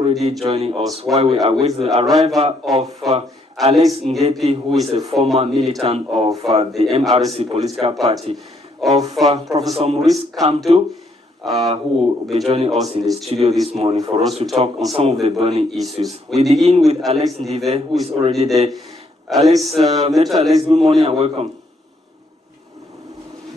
already joining us while we await the arrival of Alex Ngepi, who is a former militant of the MRC political party, of Professor Maurice Kamto, who will be joining us in the studio this morning for us to talk on some of the burning issues. We begin with Alex Ndive, who is already there. Alex, Metro Alex, good morning and welcome.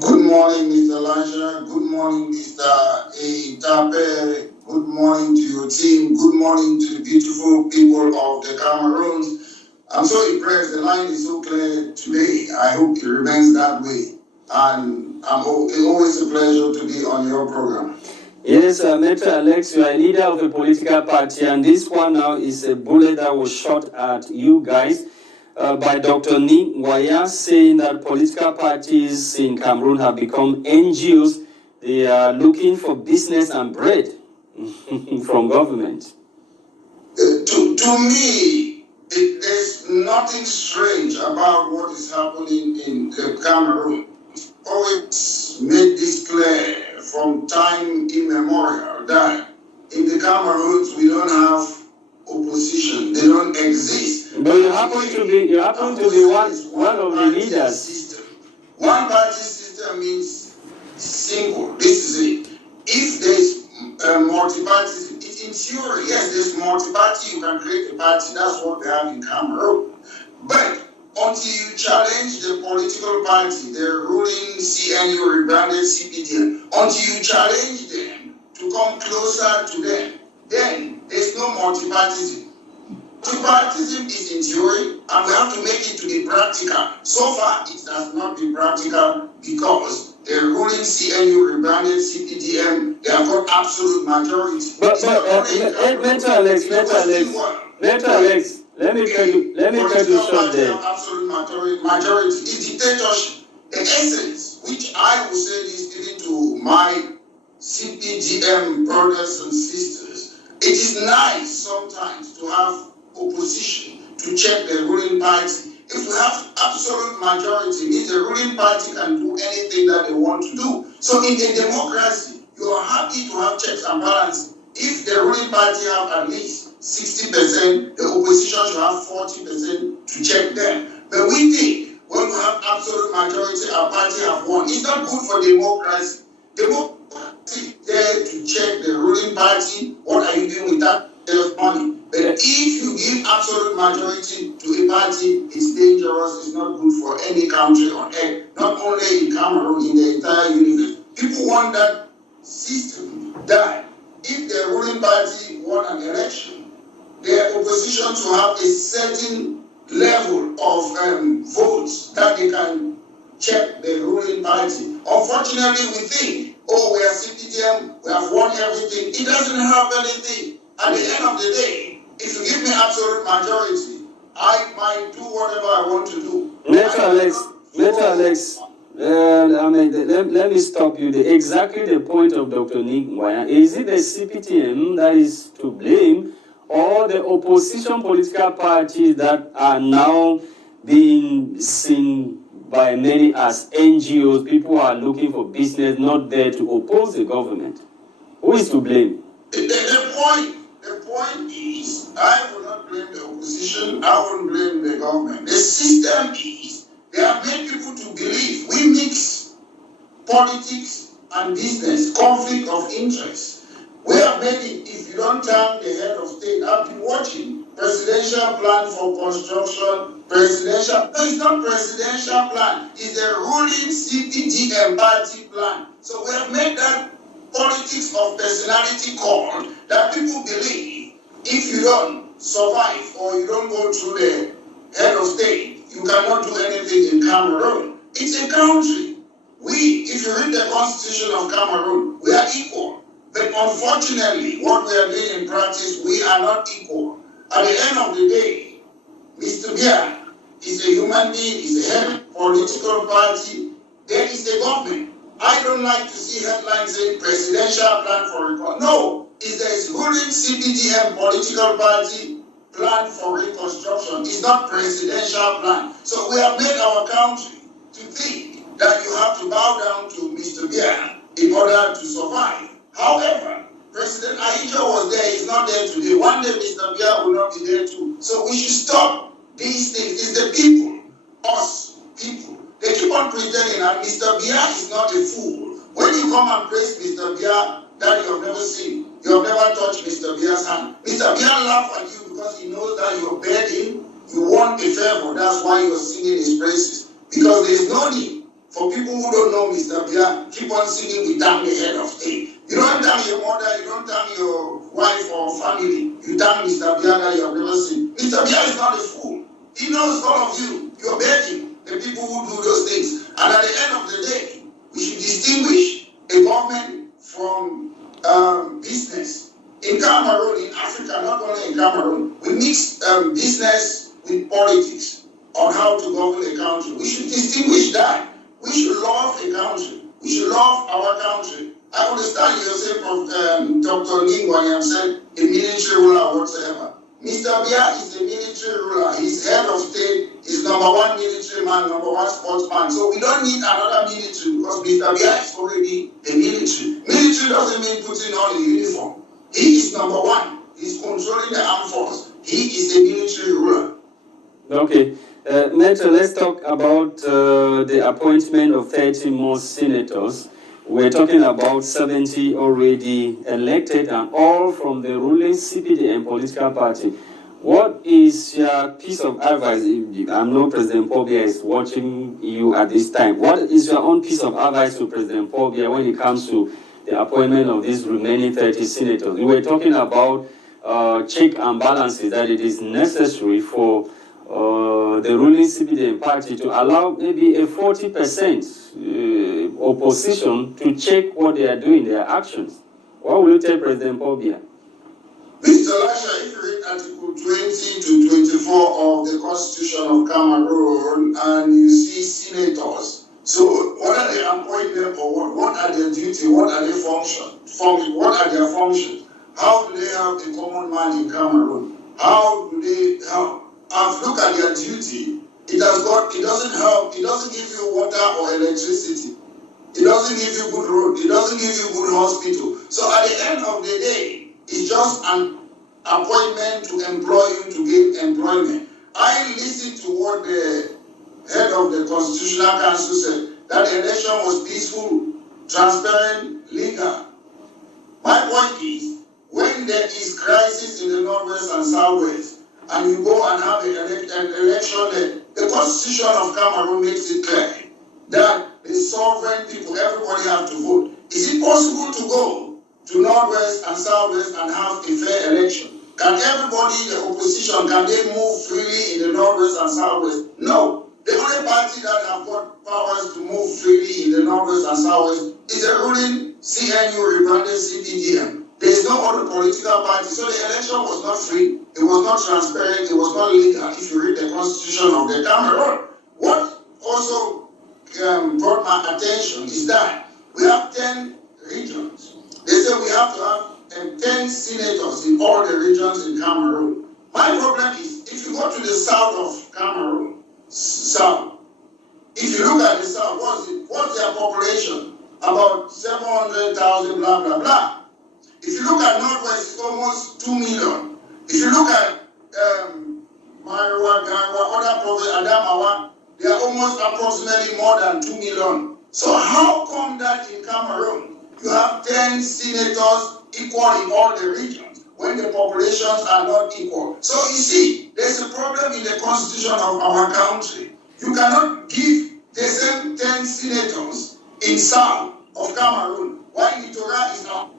Good morning, Mr. Lasha. Good morning, Mr. Itape. Good morning to your team. Good morning to the beautiful people of the Cameroons. I'm so impressed. The line is so clear today. I hope it remains that way. And it's always a pleasure to be on your program. Yes, Metro Alex, you are a leader of a political party, and this one now is a bullet that was shot at you guys by Dr. Nick Waya, saying that political parties in Cameroon have become NGOs. They are looking for business and bread from government. To me, there's nothing strange about what is happening in Cameroon. Always made this clear from time immemorial that in the Cameroons we don't have opposition. They don't exist. But you happen to be one of the leaders. System. One party system means simple. This is it. If there's multi-party, in theory, yes, there's multi-party. You can create a party. That's what they have in Cameroon. But until you challenge the political party, the ruling CNU rebranded CPDM, until you challenge them to come closer to them, then there's no multipartism. Multipartism is in theory, and we have to make it to be practical. So far, it has not been practical because the ruling CNU rebranded CPDM, they have got absolute majority. But Alex, let me tell you something. Absolute majority is dictatorship. The essence, which I will say this even to my CPDM brothers and sisters, it is nice sometimes to have opposition to check the ruling party. If we have absolute majority, means the ruling party can do anything that they want to do. So in a democracy, you are happy to have checks and balances. If the ruling party have at least 60%, the opposition should have 40% to check them. But we think when we have absolute majority, our party have won. It's not good for democracy. Democracy is there to check the ruling party. What are you doing with that money? But if you give absolute majority to a party, it's dangerous. It's not good for any country on earth. Not only in Cameroon, in the entire universe. People want that system that if the ruling party won an election, the opposition to have a certain level of votes that they can check the ruling party. Unfortunately, we think, oh, we are CPDM, we have won everything. It doesn't have anything. At the end of the day, if you give me absolute majority, I might do whatever I want to do. Metro Alex, let me stop you there. Exactly the point of Dr. Nick Waya. Is it the CPTM that is to blame, or the opposition political parties that are now being seen by many as NGOs? People are looking for business, not there to oppose the government. Who is to blame? The point is, I will not blame the opposition, I won't blame the government. The system is, they have made people to believe we mix politics and business, conflict of interest. We have made it, if you don't turn the head of state, I've been watching presidential plan for construction, no, it's not presidential plan, it's the ruling CPDM party plan. So we have made that politics of personality called that people believe if you don't survive or you don't go through the head of state, you cannot do anything in Cameroon. It's a country. If you read the constitution of Cameroon, we are equal. But unfortunately, what we are doing in practice, we are not equal. At the end of the day, Mr. Bia is a human being, is a head of political party, there is a government. I don't like to see headlines saying presidential plan for reform. No, it's the ruling CPDM political party plan for reconstruction. It's not presidential plan. So we have made our country to think that you have to bow down to Mr. Bia in order to survive. However, President Ahijo was there, he's not there today. One day Mr. Bia will not be there too. So we should stop these things. It's the people, us, people. They keep on pretending, and Mr. Bia is not a fool. When you come and praise Mr. Bia that you have never seen, you have never touched Mr. Bia's hand. Mr. Bia laughs at you because he knows that you are begging, you want a favor. That's why you're singing his praises. Because there is no need for people who don't know Mr. Bia keep on singing "We thank the head of state." You don't thank your mother, you don't thank your wife or family. You thank Mr. Bia that you have never seen. Mr. Bia is not a fool. He knows all of you. You're begging the people who do those things. And at the end of the day, we should distinguish a government from business. In Cameroon, in Africa, not only in Cameroon, we mix business with politics on how to govern a country. We should distinguish that. We should love a country. We should love our country. I understand you say Dr. Ningwanyam said a military ruler whatsoever. Mr. Bia is a military ruler. He's head of state. He's number one military man, number one sportsman. So we don't need another military because Mr. Bia is already a military. Military doesn't mean putting on a uniform. He is number one. He's controlling the armed force. He is a military ruler. Okay. Metro, let's talk about the appointment of 30 more senators. We're talking about 70 already elected and all from the ruling CPDM political party. What is your piece of advice? I know President Paul Biya is watching you at this time. What is your own piece of advice to President Paul Biya when it comes to the appointment of these remaining 30 senators? We were talking about check and balances, that it is necessary for the ruling CPDM party to allow maybe a 40% opposition to check what they are doing, their actions. What will you tell President Paul Biya? Mr. Lasha, if you read Article 20 to 24 of the Constitution of Cameroon and you see senators, so what are they appointed for? What are their duties? What are their functions? What are their functions? How do they help the common man in Cameroon? How do they help? And look at their duty. It doesn't help. It doesn't give you water or electricity. It doesn't give you good road. It doesn't give you good hospital. So at the end of the day, it's just an appointment to employ you to gain employment. I listened to what the head of the Constitutional Council said, that the election was peaceful, transparent, legal. My point is, when there is crisis in the Northwest and Southwest, and you go and have an election there, the Constitution of Cameroon makes it clear that the sovereign people, everybody have to vote. Is it possible to go to Northwest and Southwest and have a fair election? Can everybody, the opposition, can they move freely in the Northwest and Southwest? No. The only party that have got powers to move freely in the Northwest and Southwest is the ruling CNU rebranded CPDM. There is no other political party. So the election was not free, it was not transparent, it was not legal if you read the Constitution of the Cameroon. What also brought my attention is that we have 10 regions. They say we have to have 10 senators in all the regions in Cameroon. My problem is, if you go to the south of Cameroon, south, if you look at the south, what's their population? About 700,000, blah, blah, blah. If you look at Northwest, it's almost 2 million. If you look at Mariwa, Gangwa, other provinces, Adamawa, they are almost approximately more than 2 million. So how come that in Cameroon, you have 10 senators equal in all the regions when the populations are not equal? So you see, there's a problem in the constitution of our country. You cannot give the same 10 senators in south of Cameroon, while Nitora is now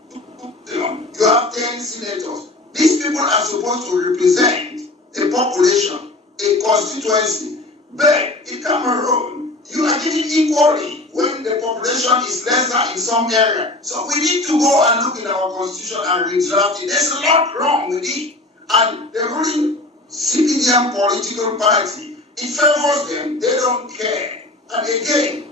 you have 10 senators. These people are supposed to represent a population, a constituency. But in Cameroon, you are getting equally when the population is lesser in some area. So we need to go and look in our constitution and redraft it. There's a lot wrong with it. And the ruling CPDM political party, it favors them, they don't care. And again,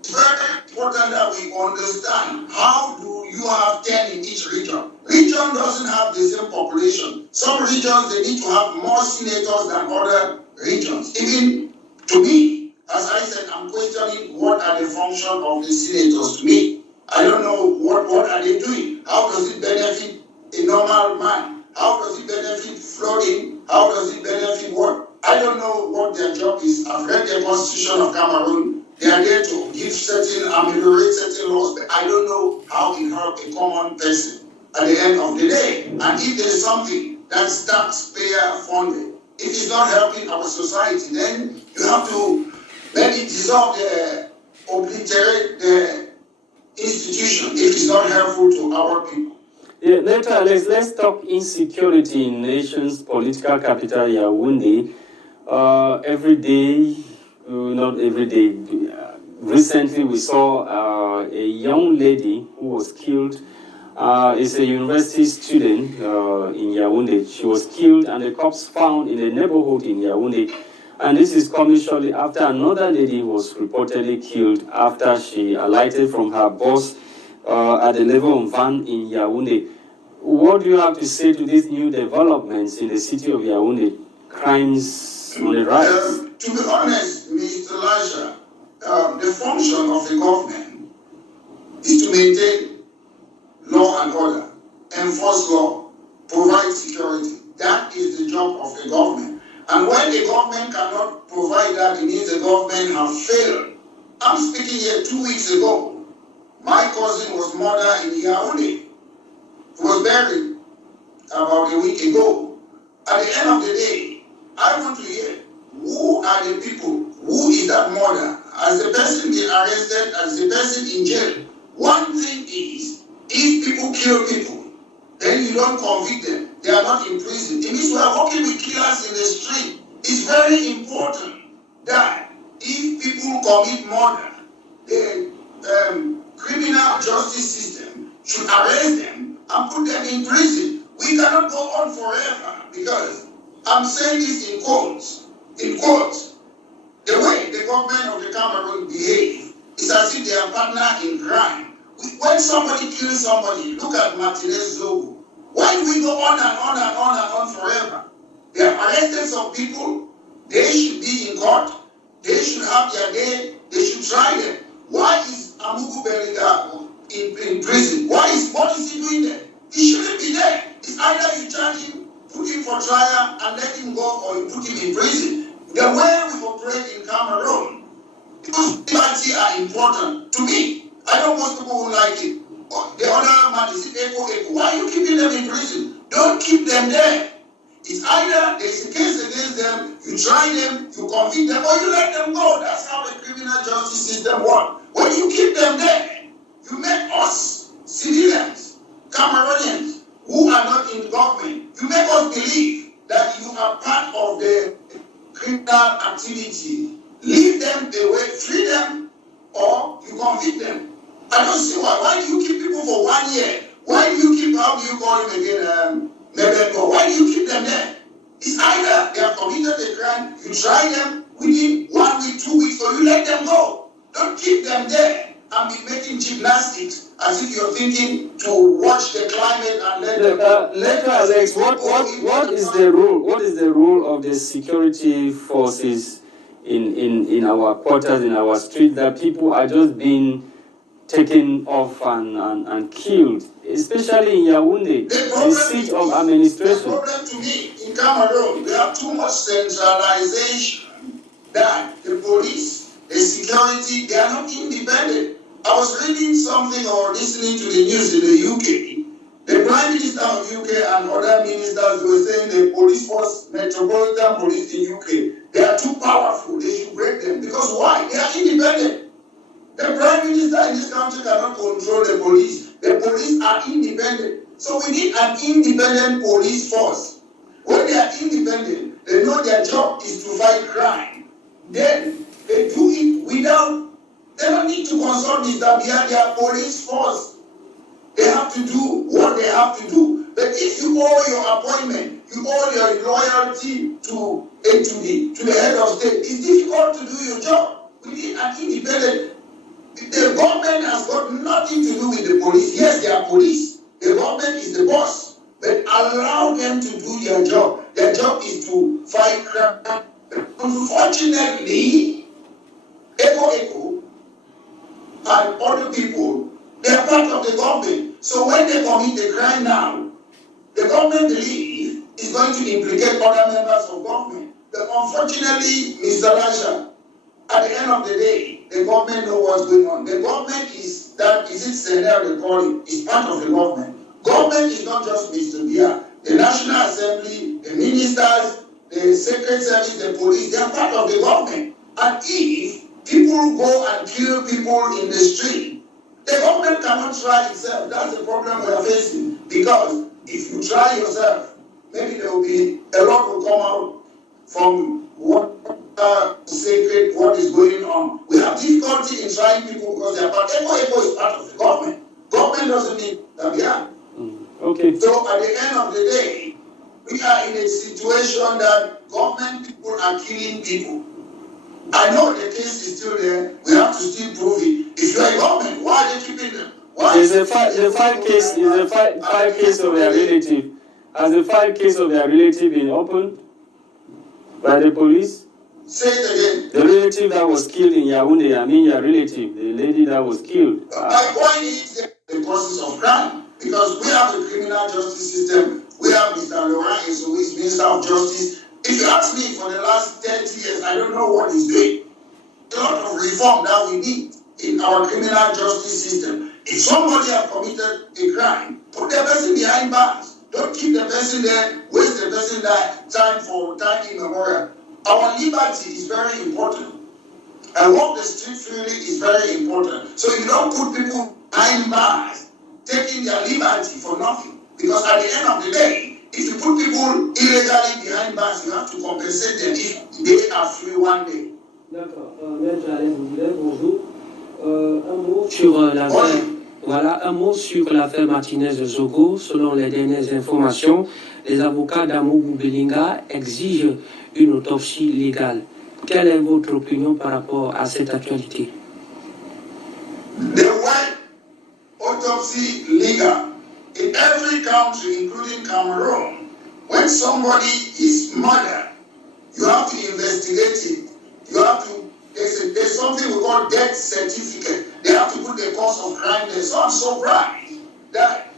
it's very important that we understand how do you have 10 in each region. Region doesn't have the same population. Some regions, they need to have more senators than other regions. Even to me, as I said, I'm questioning what are the functions of the senators to me. I don't know what are they doing. How does it benefit a normal man? How does it benefit flooding? How does it benefit what? I don't know what their job is. I've read the Constitution of Cameroon. They are there to give certain, ameliorate certain laws, but I don't know how it helps a common person at the end of the day. And if there is something that's taxpayer funded, if it's not helping our society, then you have to maybe dissolve obliterate the institution if it's not helpful to our people. Yeah, later, let's talk insecurity in nation's political capital, Yaoundé. Every day, not every day, recently we saw a young lady who was killed. Is a university student in Yaoundé. She was killed and the cops found in a neighborhood in Yaoundé. And this is coming shortly after another lady was reportedly killed after she alighted from her bus at the level of van in Yaoundé. What do you have to say to these new developments in the city of Yaoundé? Crimes on the rise. To be honest, Mr. Elijah, the function of the government is to maintain law and order, enforce law, provide security. That is the job of the government. And when the government cannot provide that, it means the government has failed. I'm speaking here 2 weeks ago. My cousin was murdered in Yaoundé. He was buried about a week ago. At the end of the day, I want to hear who are the people, who is that murderer? As the person being arrested, as the person in jail. One thing is, if people kill people, then you don't convict them. They are not in prison. It means we are working with killers in the street. It's very important that if people commit murder, the criminal justice system should arrest them and put them in prison. We cannot go on forever because I'm saying this in quotes. In quotes, the way the government of the Cameroon behave is as if they are partner in crime. When somebody kills somebody, look at Martinez Zogo. Why do we go on and on and on and on forever? They have arrested some people. They should be in court. They should have their day. They should try them. Why is Amugu Beriga in prison? What is he doing there? He shouldn't be there. It's either you charge him, put him for trial, and let him go, or you put him in prison. The way we operate in Cameroon, because liberty are important to me. I know most people who like it. The other man is echo. Why are you keeping them in prison? Don't keep them there. It's either there's a case against them, you try them, you convict them, or you let them go. That's how the criminal justice system works. When you keep them there, you make us civilians, Cameroonians, who are not in government, you make us believe that you are part of the criminal activity. Leave them away, free them, or you convict them. I don't see why. Why do you keep people for 1 year? Why do you keep, how do you call him again, Mebeko? Why do you keep them there? It's either they have committed a crime, you try them within 1 week, 2 weeks, or you let them go. Don't keep them there and be making gymnastics as if you're thinking to watch the climate and let them go. Later, Alex, what is the role? What is the role of the security forces in our quarters, in our streets, that people are just being taken off and killed, especially in Yaoundé, the seat of administration? The problem to me in Cameroon, we have too much centralization that the police, the security, they are not independent. I was reading something or listening to the news in the UK. The Prime Minister of UK and other ministers were saying the police force, Metropolitan Police in UK, they are too powerful. They should break them. Because why? They are independent. The Prime Minister in this country cannot control the police. The police are independent. So we need an independent police force. When they are independent, they know their job is to fight crime. Then they do it without, they don't need to consult Mr. Bia, their police force. They have to do what they have to do. But if you owe your appointment, you owe your loyalty to the head of state, it's difficult to do your job. We need an independent. The government has got nothing to do with the police. Yes, they are police. The government is the boss. But allow them to do their job. Their job is to fight crime. Unfortunately, Echo and other people, They are part of the government. So when they commit a crime now, the government believe is going to implicate other members of government. But unfortunately, Mr. Lasha, at the end of the day, the government know what's going on. The government is it Senate they call it, is part of the government. Government is not just Mr. Bia. The National Assembly, the ministers, the Secret Service, the police, they are part of the government. And if people go and kill people in the street, the government cannot try itself. That's the problem we are facing. Because if you try yourself, maybe there will be a lot will come out from what sacred, what is going on. We have difficulty in trying people because they are part. ECO is part of the government. Government doesn't mean that, yeah. Okay. So at the end of the day, we are in a situation that government people are killing people. I know the case is still there. We have to still prove it. If you are a government, why are they keeping them? Why? Is the file case of their relative? Has the file case of their relative been opened by the police? Say it again. The relative that was killed in Yaoundé, I mean your relative, the lady that was killed. My point is the process of crime. Because we have a criminal justice system. We have Mr. Laurent who is Minister of Justice. If you ask me for the last 30 years, I don't know what he's doing. A lot of reform that we need in our criminal justice system. If somebody has committed a crime, put the person behind bars. Don't keep the person there, waste the person time for time immemorial. Our liberty is very important. And walk the street freely is very important. So you don't put people behind bars, taking their liberty for nothing. Because at the end of the day, if you put people illegally behind bars, you have to compensate them if they are free one day. D'accord. Maître Alex Boulet, bonjour. Un mot sur l'affaire. Voilà, un mot sur l'affaire Martinez-Zogo. Selon les dernières informations, les avocats d'Amougou Belinga exigent une autopsie légale. Quelle est votre opinion par rapport à cette actualité? The word autopsy legal in every country, including Cameroon, when somebody is murdered, you have to investigate it. You have to, there's something we call death certificate. They have to put the cause of crime there. So I'm surprised that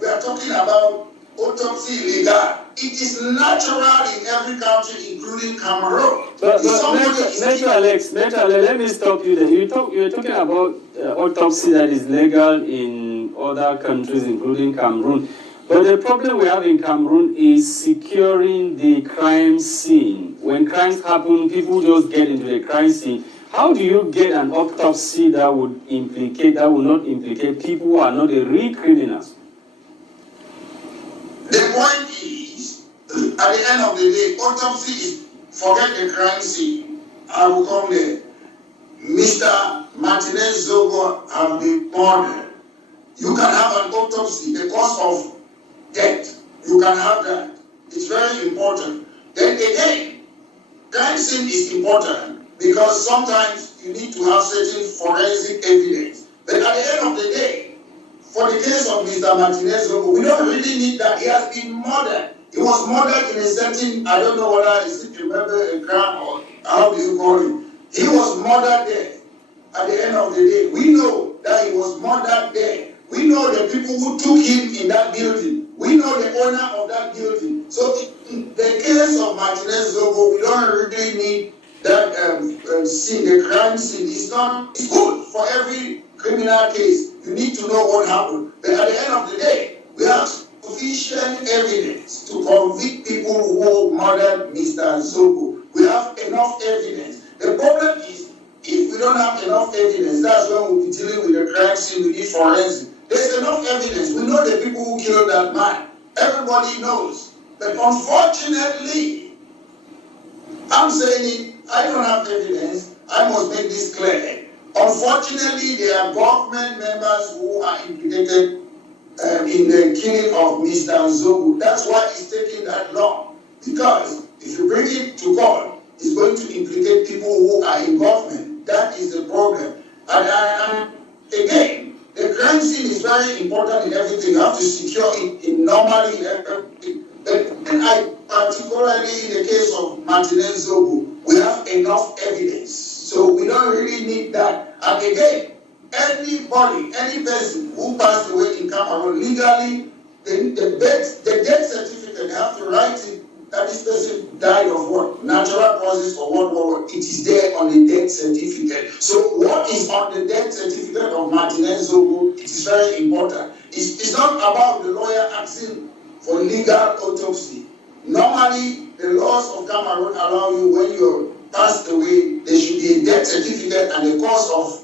we are talking about autopsy legal. It is natural in every country, including Cameroon. But Mr. Alex, let me stop you there. You're talking about autopsy that is legal in other countries, including Cameroon. But the problem we have in Cameroon is securing the crime scene. When crimes happen, people just get into the crime scene. How do you get an autopsy that would not implicate people who are not the real criminals? The point is, at the end of the day, autopsy is forget the crime scene. I will come there. Mr. Martinez Zogo have been murdered. You can have an autopsy, the cause of death. You can have that. It's very important. Then again, crime scene is important because sometimes you need to have certain forensic evidence. But at the end of the day, for the case of Mr. Martinez Zogo, we don't really need that. He has been murdered. He was murdered in a certain, I don't know whether you remember a crime or how do you call it. He was murdered there. At the end of the day, we know that he was murdered there. We know the people who took him in that building. We know the owner of that building. So in the case of Martinez Zogo, we don't really need that scene, the crime scene. It's good for every criminal case. You need to know what happened. But at the end of the day, we have sufficient evidence to convict people who murdered Mr. Zogo. We have enough evidence. The problem is, if we don't have enough evidence, that's when we'll be dealing with the crime scene, we need forensic. There's enough evidence. We know the people who killed that man. Everybody knows. But unfortunately, I'm saying it, I don't have evidence. I must make this clear. Unfortunately, there are government members who are implicated in the killing of Mr. Zogo. That's why it's taking that long. Because if you bring it to court, it's going to implicate people who are in government. That is the problem. And again, the crime scene is very important in everything. You have to secure it normally in everything. But particularly in the case of Martinez Zogo, we have enough evidence. So we don't really need that. And again, anybody, any person who passed away in Cameroon legally, the death certificate, they have to write it that this person died of what? Natural causes or what? It is there on the death certificate. So what is on the death certificate of Martinez Zogo? It is very important. It's not about the lawyer asking for legal autopsy. Normally, the laws of Cameroon allow you, when you're passed away, there should be a death certificate, and the cause of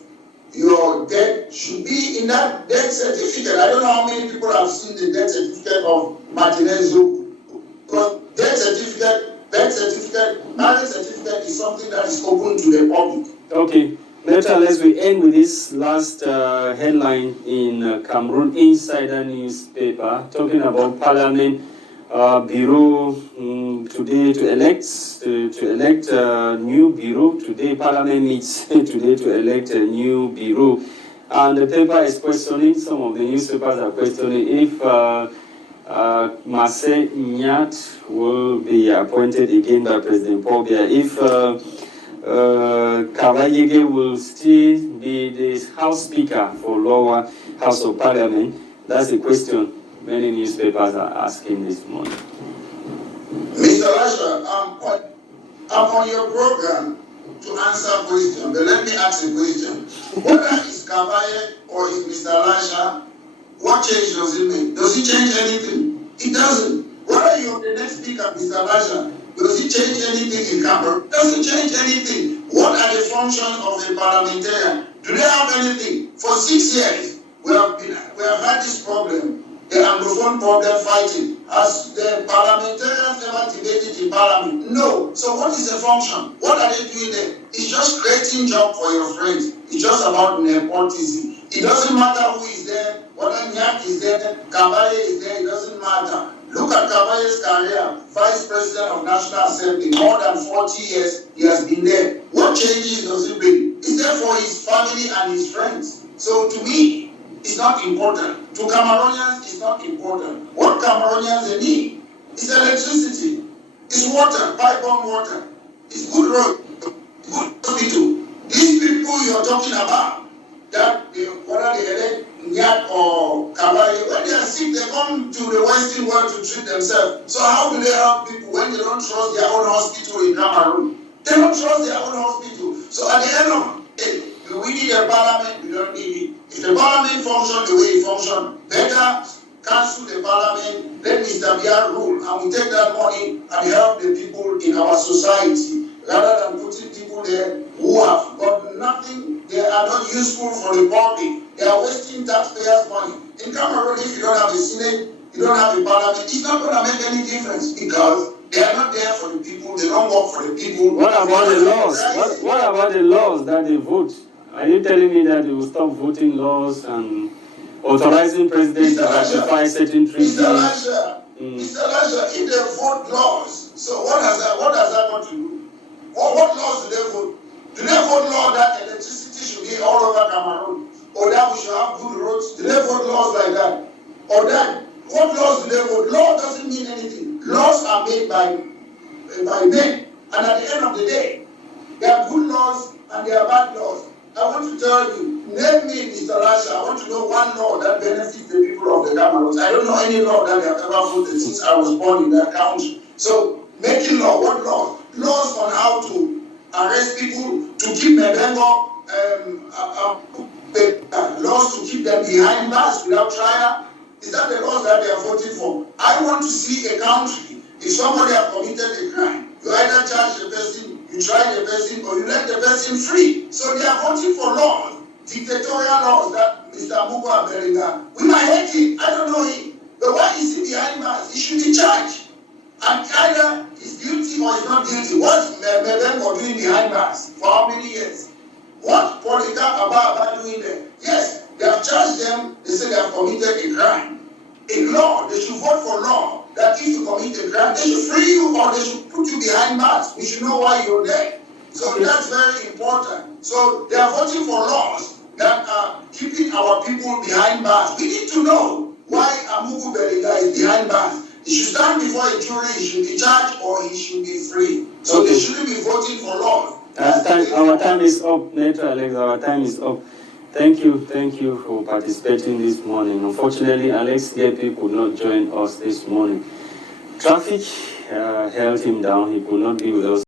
your death should be in that death certificate. I don't know how many people have seen the death certificate of Martinez Zogo. Because death certificate, marriage certificate is something that is open to the public. Okay. Let's we end with this last headline in Cameroon Insider newspaper, talking about Parliament Bureau today to elect a new bureau. Today Parliament meets today to elect a new bureau, and the paper is questioning. Some of the newspapers are questioning if Marseille Nyat will be appointed again by President Paul Biya, if Kavayege will still be the House Speaker for Lower House of Parliament. That's the question many newspapers are asking this morning. Mr. Lasha, I'm on your program to answer questions, but let me ask a question. Whether it's Kavaye or it's Mr. Lasha, what change does it make? Does it change anything? It doesn't. Whether you're the next speaker, Mr. Lasha, does it change anything in Cameroon? Doesn't change anything. What are the functions of the parliamentarian? Do they have anything? For 6 years, we have had this problem, the Anglophone problem fighting. Has the parliamentarians ever debated in parliament? No. So what is the function? What are they doing there? It's just creating job for your friends. It's just about nepotism. It doesn't matter who is there, whether Nyak is there, Kabaye is there, it doesn't matter. Look at Kabaye's career, Vice President of National Assembly, more than 40 years he has been there. What changes does he bring? It's there for his family and his friends. So to me, it's not important. To Cameroonians, it's not important. What Cameroonians need is electricity, it's water, pipe-borne water, it's good road, good hospital. These people you're talking about, that whether they elect Nyat or Kabaye, when they are sick, they come to the Western world to treat themselves. So how do they help people when they don't trust their own hospital in Cameroon? They don't trust their own hospital. So at the end of the day, do we need a parliament? We don't need it. If the parliament functions the way it functions, better cancel the parliament, let Mr. Biya rule, and we take that money and help the people in our society, rather than putting people there who have got nothing. They are not useful for the public. They are wasting taxpayers' money. In Cameroon, if you don't have a Senate, you don't have a parliament, it's not going to make any difference, because they are not there for the people. They don't work for the people. What about the laws? What about the laws that they vote? Are you telling me that they will stop voting laws and authorizing presidents to ratify certain treaties? Mr. Lasha, if they vote laws, so what has that got to do? What laws do they vote? Do they vote law that electricity should be all over Cameroon? Or that we should have good roads? Do they vote laws like that? Or that? What laws do they vote? Law doesn't mean anything. Laws are made by men. And at the end of the day, there are good laws and there are bad laws. I want to tell you, name me, Mr. Lasha, I want to know one law that benefits the people of the Cameroons. I don't know any law that they have ever voted since I was born in that country. So, making law, what laws? Laws on how to arrest people, to keep Mebengo, laws to keep them behind bars without trial. Is that the laws that they are voting for? I want to see a country, if somebody has committed a crime, you either charge the person, you try the person, or you let the person free. So they are voting for laws, dictatorial laws that Mr. Mugo Aberinga. We might hate him, I don't know him, but why is he behind bars? He should be charged. And either he's guilty or he's not guilty. What's Mebengo doing behind bars? For how many years? What Polycarp Ababa doing there? Yes, they have charged them, they say they have committed a crime. In law, they should vote for law that if you commit a crime, they should free you or they should put you behind bars. We should know why you're there. So that's very important. So they are voting for laws that are keeping our people behind bars. We need to know why Amugu Beriga is behind bars. He should stand before a jury, he should be charged or he should be free. So they shouldn't be voting for laws. Our time is up, Nature Alex, our time is up. Thank you for participating this morning. Unfortunately, Alex Gepi could not join us this morning. Traffic held him down. He could not be with us.